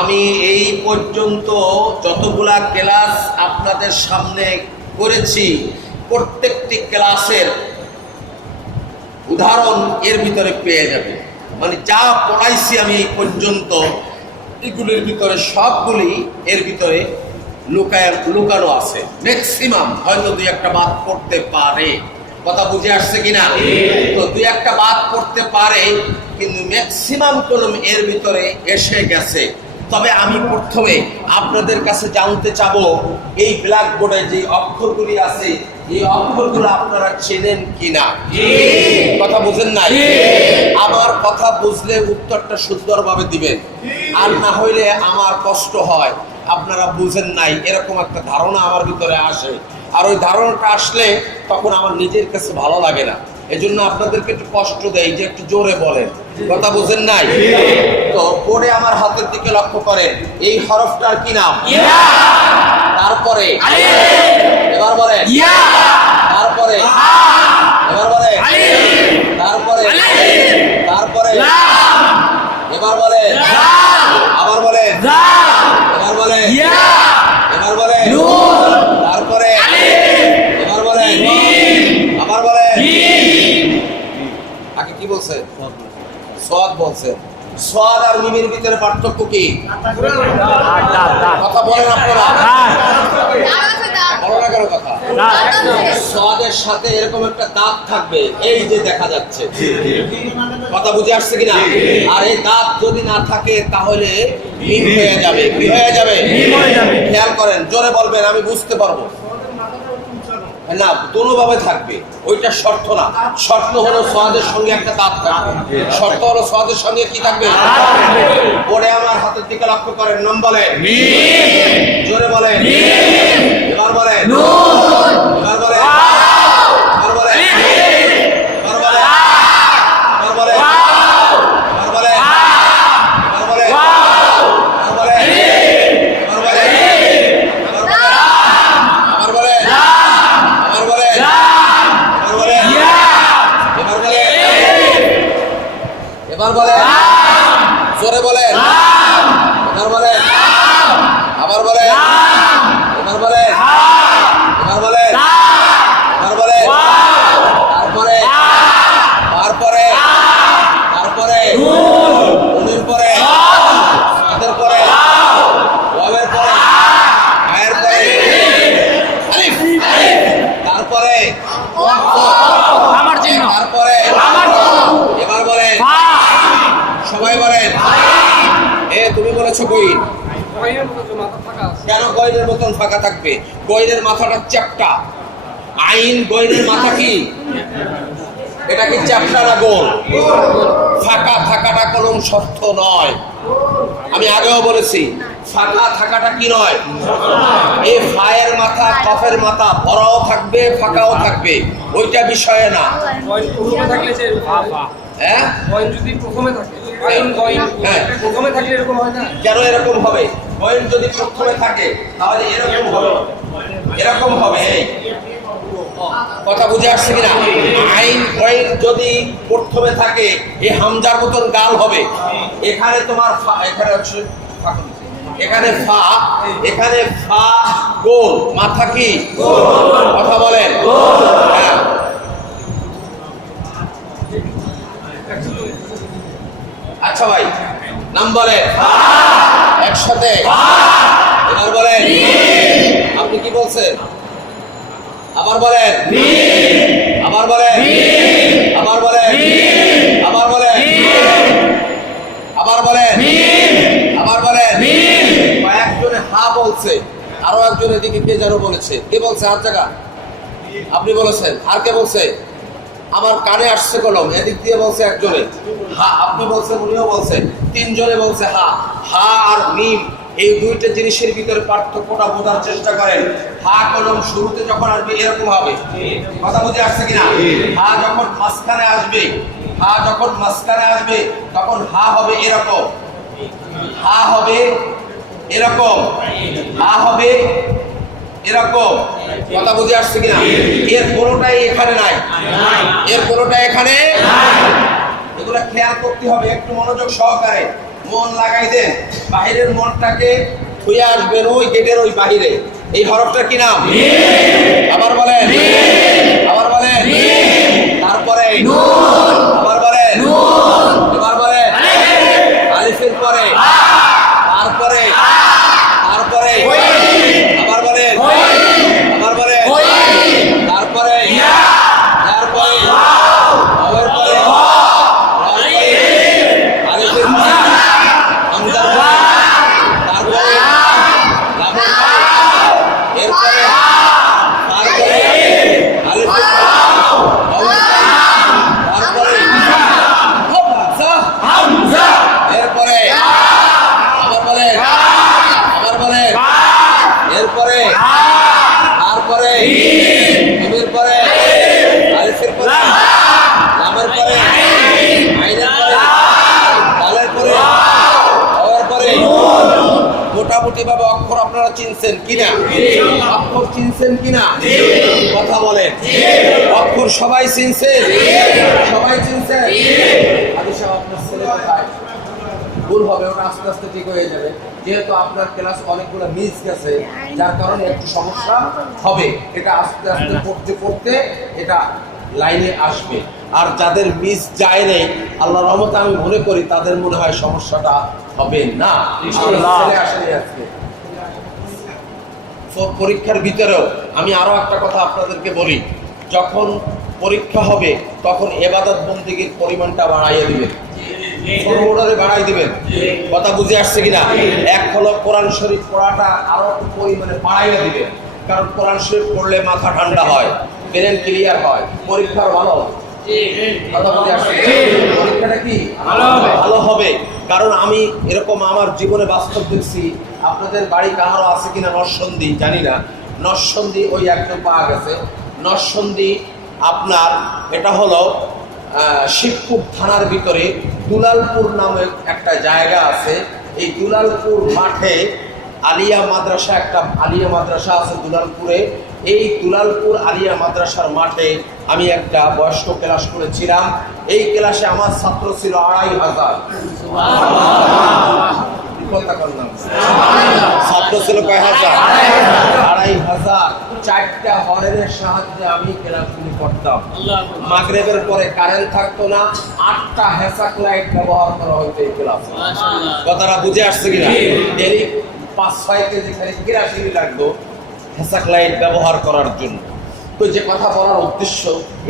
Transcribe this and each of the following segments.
আমি এই পর্যন্ত যতগুলা ক্লাস আপনাদের সামনে করেছি প্রত্যেকটি ক্লাসের উদাহরণ এর ভিতরে পেয়ে যাবে। মানে যা পড়াইছি আমি এই পর্যন্ত এগুলির ভিতরে সবগুলি এর ভিতরে লুকানো আছে। ম্যাক্সিমাম হয়তো দুই একটা বাদ পড়তে পারে, কথা বুঝে আসছে কিনা? তো দুই একটা বাদ পড়তে পারে, কিন্তু ম্যাক্সিমাম কলম এর ভিতরে এসে গেছে। তবে আমি প্রথমে আপনাদের কাছে জানতে চাবো এই ব্ল্যাকবোর্ডে যে অক্ষরগুলি আছে এই অক্ষরগুলো আপনারা চেনেন কিনা? কথা বুঝেন নাই? আমার কথা বুঝলে উত্তরটা সুন্দরভাবে দিবেন, আর না হইলে আমার কষ্ট হয় আপনারা বুঝেন নাই এরকম একটা ধারণা আমার ভিতরে আসে। আর ওই ধারণাটা আসলে তখন আমার নিজের কাছে ভালো লাগে না। এজন্য আপনাদেরকে একটু কষ্ট দেয় যে একটু জোরে বলেন, কথা বুঝেন নাই? তো পরে আমার হাতের দিকে লক্ষ্য করেন, এই হরফটার কি নাম? তারপরে এবার বলেন, তারপরে এবার বলেন, তারপরে তারপরে এবার বলেন, আবার বলেন, এবার বলেন, এবার বলেন, তারপরে এবার বলেন, আবার বলেন। আগে কি বলছেন? সোয়াদ বলছেন। সোয়াদ আর মিমের ভিতরে পার্থক্য কি? কথা বলেন আপনারা, বলো না কেন কথা? সোয়াদের সাথে এরকম একটা দাঁত থাকবে, এই যে দেখা যাচ্ছে, কথা বুঝে আসছে কিনা? আর এই দাঁত যদি না থাকে তাহলে মিম হয়ে যাবে। কি হয়ে যাবে? খেয়াল করেন, জোরে বলবেন, আমি বুঝতে পারবো না। কোনোভাবে থাকবে, ওইটা শর্ত না। শর্ত হলো সোয়াদের সঙ্গে একটা দাঁত থাকবে। শর্ত হলো সোয়াদের সঙ্গে কি থাকবে? পরে আমার হাতের দিকে লক্ষ্য করেন, নাম বলেন, জোরে বলেন, এবার বলেন, এবার বলেন, এবার বলেন, এবার বলেন, এবার বলেন, এবার বলেন, এবার বলেন, এবার বলেন, এবার বলেন, এবার বলেন, এবার বলেন, জোরে বলেন, এবার বলেন, আবার বলেন, এবার বলেন, এবার বলেন, এবার বলেন, তারপরে তারপরে তারপরে নুনের পরে সাদের পরে ওয়াবের পরে আয়ের পরে আলিফ, তারপরে আমার চিহ্ন, তারপরে এবার বলেন, সবাই বলেন, তুমি বলেছো গইন। কেন গইনের মতন ফাঁকা থাকবে? গইনের মাথাটা চ্যাপ্টা। আইন গইনের মাথা কি? এটা কি চ্যাপ্টা না গোল? ফাঁকা থাকাটা কোনো শর্ত নয়। আমি আগেও বলেছি ফাঁকা থাকাটা কি নয়। এই ফায়ের মাথা কফের মাথা বড়ও থাকবে ফাঁকাও থাকবে, ওইটা বিষয়ে না। হ্যাঁ, কেন এরকম হবে? গয়েন যদি প্রথমে থাকে তাহলে এরকম হবে, এরকম হবে। কথা বুঝে আসছে কিনা? আইন গয়েন যদি প্রথমে থাকে এই হামজার মতন গাল হবে। এখানে তোমার এখানে হচ্ছে এখানে ফা, এখানে ফা গোল, মাথা কি? কথা বলেন। হ্যাঁ, আচ্ছা ভাই, নাম বলেন একসাথে, এবার বলেন। আপনি কি বলছেন? আবার বলেন, আবার বলেন, আবার বলেন, আবার বলেন, আবার বলেন, আবার বলেন। একজনে হা বলছে, আরো একজন এদিকে কে যেন বলেছে। কে বলছে? হাত জায়গা। আপনি বলেছেন। আর কে বলছে? আমার কানে আসছে কলম, এদিক দিয়ে বলছে একজনে হা, আপনি বলছেন, উনিও বলছেন, তিনজনে বলছে হা। হা আর মিম এই দুইটা জিনিসের ভিতরে পার্থক্যটা বোঝার চেষ্টা করেন। হা কলম শুরুতে যখন আসবে এরকম হবে, কথা বুঝে আসছে কিনা? হা যখন মাঝখানে আসবে, হা যখন মাঝখানে আসবে তখন হা হবে এরকম, হা হবে এরকম, হা হবে এরকম। কথা বুঝে আসছে কিনা? এর কোনোটাই এখানে নাই, এর কোনোটাই এখানে। এগুলো খেয়াল করতে হবে একটু মনোযোগ সহকারে। মন লাগাই দেন, বাহিরের মনটাকে ছুঁয়ে আসবেন ওই গেটের ওই বাহিরে। এই হরফটা কি নাম? আবার বলেন, আবার বলেন, তারপরে আবার বলেন, এবার বলেন, আলিফের পরে, তারপরে তারপরে আবার বলেন, আবার বলেন, তারপরে তারপরে আবার পরে আলিফের পরে হামজার পরে তারপরে লামের পরে এরপরে তারপরে আলিফের পরে তারপরে হামজা এরপরে আবার বলেন, আবার বলেন, এরপরে তারপরে মিমের পরে আলিফের পরে লামের পরে আইনের পরে দালের পরে ওর পরে মোটামুটি ভাবে অক্ষর আপনারা চিনছেন কিনা? অক্ষর চিনছেন কিনা? কথা বলেন, অক্ষর সবাই চিনছেন? সবাই চিনছেন? আদি সাহেব আপনার ছেলে কোথায়? ভুল হবে, ওটা আস্তে আস্তে ঠিক হয়ে যাবে, যেহেতু আপনার ক্লাস অনেকগুলো মিস গেছে, যার কারণে একটু সমস্যা হবে। এটা আস্তে আস্তে পড়তে পড়তে এটা লাইনে আসবে। আর যাদের মিস যায় নেই, আল্লাহর রহমতে আমি মনে করি তাদের মনে হয় সমস্যাটা হবে না। আসেনি আজকে পরীক্ষার ভিতরেও আমি আরো একটা কথা আপনাদেরকে বলি, যখন পরীক্ষা হবে তখন ইবাদত বন্দেগীর পরিমাণটা বাড়াইয়ে দিবেন, বাড়াই দিবেন। কথা বুঝে আসছে কিনা? এক হলো কোরআন শরীফ পড়াটা আরো পরিমাণে বাড়াইয়া দিবেন, কারণ কোরআন শরীফ পড়লে মাথা ঠান্ডা হয়, ব্রেন ক্লিয়ার হয়, পরীক্ষার ভালো কথা বুঝে আসছে। পরীক্ষাটা কি ভালো হবে, কারণ আমি এরকম আমার জীবনে বাস্তব দেখছি। আপনাদের বাড়ি কাহারও আছে কিনা নরসন্দী জানি না, নরসন্দী ওই একদম পাওয়া গেছে। নরসন্দী আপনার এটা হলো শিবপুর থানার ভিতরে দুলালপুর নামে একটা জায়গা আছে। এই দুলালপুর মাঠে আলিয়া মাদ্রাসা, একটা আলিয়া মাদ্রাসা আছে দুলালপুরে। এই দুলালপুর আলিয়া মাদ্রাসার মাঠে আমি একটা বয়স্ক ক্লাস করেছিলাম। এই ক্লাসে আমার ছাত্র ছিল ২৫০০। ছাত্র ছিল কয় হাজার? ২৫০০। ৪টা হরের সাহায্যে আমি ক্লাসগুলি করতাম। মাগরিবের পরে কারেন্ট থাকতো না, ৮টা হেসাক লাইট ব্যবহার করা হতো এই ক্লাসে। কথাটা বুঝে আসছে কিনা? ডেলি ৫-৬ কেজি খালি কেরাসিন লাগতো হেসাক লাইট ব্যবহার করার জন্য। তো যে কথা বলার উদ্দেশ্য,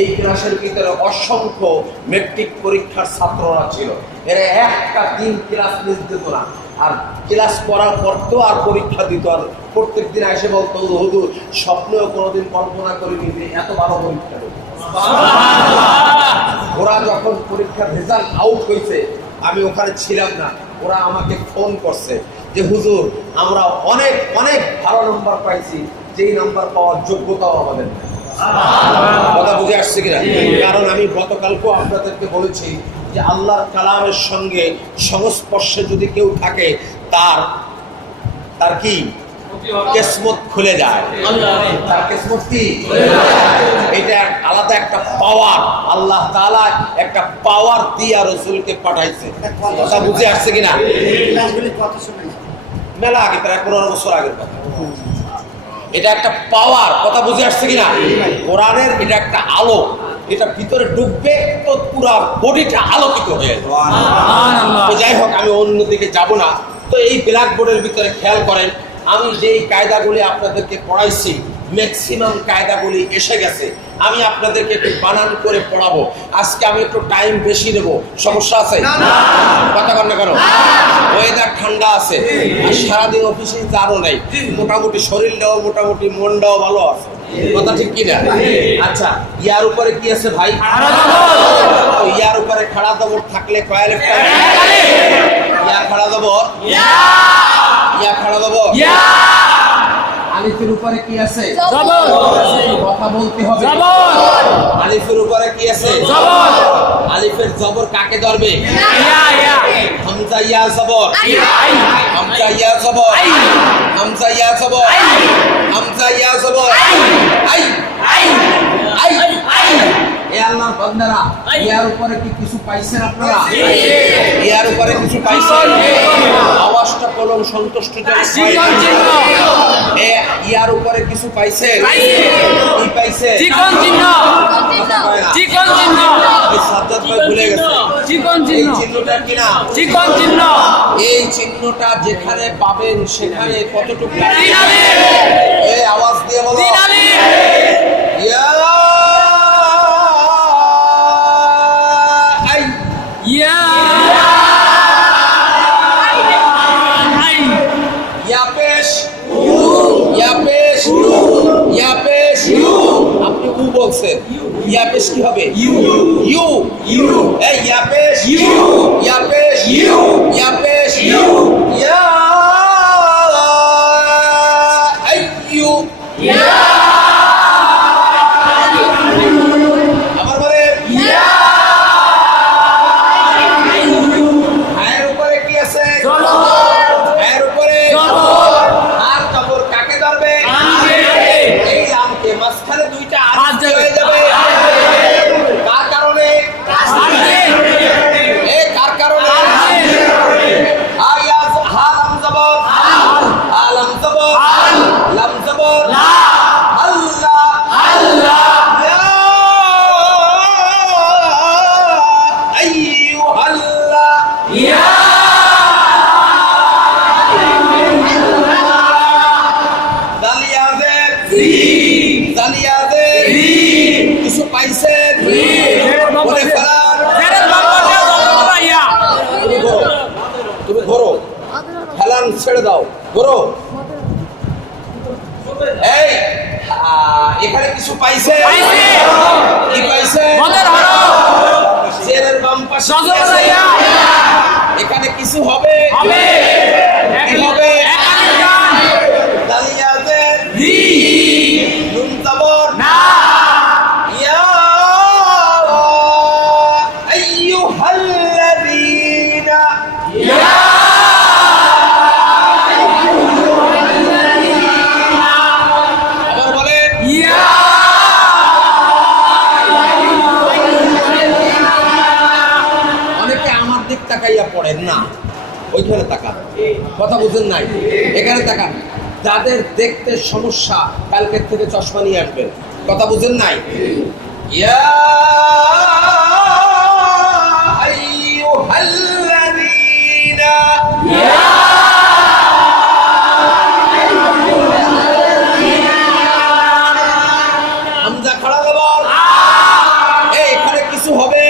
এই ক্লাসের ভিতরে অসংখ্য মেট্রিক পরীক্ষার ছাত্ররা ছিল। এরা একটা দিন ক্লাস মিস দিত না, আর ক্লাস করার পর তো আর পরীক্ষা দিত। আর প্রত্যেক দিন এসে বলতো, হুজুর স্বপ্নেও কোনোদিন কল্পনা করিনি যে এত ভালো পরীক্ষা দেবে। ওরা যখন পরীক্ষার রেজাল্ট আউট হয়েছে, আমি ওখানে ছিলাম না, ওরা আমাকে ফোন করছে যে হুজুর আমরা অনেক অনেক ভালো নাম্বার পাইছি, যেই নাম্বার পাওয়ার যোগ্যতাও আমাদের নেই। কথা বুঝে আসছে কিনা? কারণ আমি গতকালকেও আপনাদেরকে বলেছি যে আল্লাহর কালামের সঙ্গে সংস্পর্শে যদি কেউ থাকে, তার কি কিসমত খুলে যায়। তার কিসমত কি? এটা আলাদা একটা পাওয়ার, আল্লাহ তাআলা একটা পাওয়ার দিয়া রাসূলকে পাঠাইছে। কথা বুঝে আসছে কিনা? মেলা আগে, প্রায় 15 বছর আগের কথা। এটা একটা পাওয়ার, কথা বুঝে আসছে কিনা? কোরআনের এটা একটা আলো, এটা ভিতরে ঢুকবে তো পুরা বডিটা আলোকিত হয়ে যাবে। তো যাই হোক, আমি অন্যদিকে যাব না। তো এই ব্ল্যাকবোর্ডের ভিতরে খেয়াল করেন, আমি যেই কায়দাগুলি আপনাদেরকে পড়াইছি ম্যাক্সিমাম কায়দাগুলি এসে গেছে। আমি আপনাদেরকে একটু বানান করে পড়াবো। আজকে আমি একটু টাইম বেশি নেব, সমস্যা আছে? কথা বল না কেন? ওয়েদার ঠান্ডা আছে, আর সারাদিন অফিসে যারও নাই, মোটামুটি শরীরটাও মোটামুটি মনটাও ভালো আছে। কথা ঠিক কিনা? আচ্ছা, ইয়ার উপরে কি আছে ভাই? ইয়ার উপরে খাড়া দবর থাকলে কয় লেখা? ইয়া খাড়া দবর, ইয়া খাড়া দবর। আলিফের উপরে কি আছে? জবর। কথা বলতে হবে। জবর। আলিফের উপরে কি আছে? জবর। আলিফের জবর কাকে ধরবে? ইয়া ইয়া। হামজা ইয়া জবর। আই। হামজা ইয়া জবর। আই। হামজা ইয়া জবর। আই। হামজা ইয়া জবর। আই। আই। আই। আই। আই। এ আল্লাহর বান্দারা, ইয়ার উপরে কি কিছু পাইছেন আপনারা? ইয়ার উপরে কিছু পাইছেন? আওয়াজটা কলম সন্তুষ্ট ইয়ার উপরে কিছু পাইছেন? কি পাইছে? চিকন চিহ্ন। চিকন চিহ্ন। এই সাজ্জাদ ভাই ভুলে গেছে। চিকন চিহ্ন। এই চিহ্নটা কি না? চিকন চিহ্ন। এই চিহ্নটা যেখানে পাবেন সেখানে কতটুকু? এই আওয়াজ দিয়ে বলো। ইয়া আই ইয়া আই ইয়া পেশ ইউ ইয়া পেশ ইয়া পেশ ইউ। আপনি উ বলছেন, ইয়া পেশ কি হবে? ইউ ইউ ইউ। এই ইয়া পেশ ইউ ইয়া পেশ ইউ ইয়া পেশ ইউ ইয়া আই ইউ ইয়া। আবার বলেন ইয়া। আয়ের উপরে কি আছে? আয়ের উপরে আর কবর কাকে ধরবে? এই লামকে মাঝখানে দুইটা আজ হয়ে যাবে। কার কারণে? এই কার কারণে? আয়াজ হালাম জবর আলাম জবর লাম জবর আল্লাহ আল্লাহ আইয়ুহাল্লাহ ইয়া দালিয়াজের জি দালিয়াজের জি। কিছু পাইছেন? বলে ফেলান। তুমি ঘোরো, ফেলান ছেড়ে দাও, ঘোরো। এই এখানে কিছু পাইছে? কি পাইছে? জেরের বাম পাশে এখানে কিছু হবে? কি হবে? দালিয়াজের জি নুন জবর না ইয়া আইয়ুহাল্লাযীনা ইয়া। আবার বলেন ইয়া। অনেকে আমার দিক তাকাইয়া পড়েন না, ওইখানে তাকান। কথা বুঝেন নাই? এখানে তাকান। যাদের দেখতে সমস্যা কালকের থেকে চশমা নিয়ে আসবেন। কথা বুঝেন নাই? ইয়া আইয়ুহাল্লাযীনা ইয়া। হামজা খড়া জবর। এই এখানে কিছু হবে?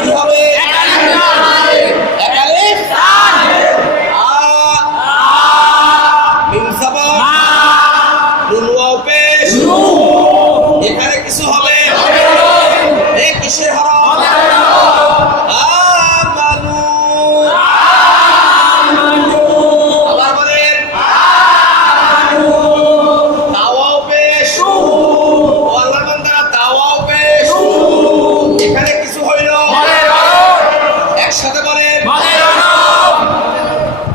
কি হবে? এক আলিফ আ মিম জবর নুন ওয়াও পেশ। এখানে কিছু হবে? এই কিসের হরফ? আমানু। আবার বলেন আমানু। তাওয়াও পেশ। আল্লাহর বান্দা তাওয়াও পেশ। এখানে কিছু হইল? একসাথে বলেন।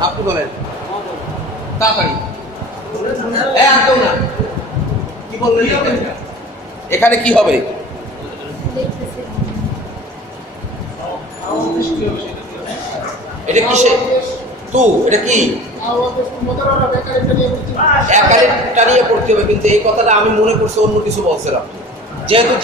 আপনি বলেন তাড়াতাড়ি। একদম না। কি বললেন? এখানে কি হবে? এটা কিসে? তু এটা কি? এক আলিফ টানিয়ে পড়তে হবে, কিন্তু এই কথাটা আমি মনে করছি অন্য কিছু বলছিলাম। যেহেতু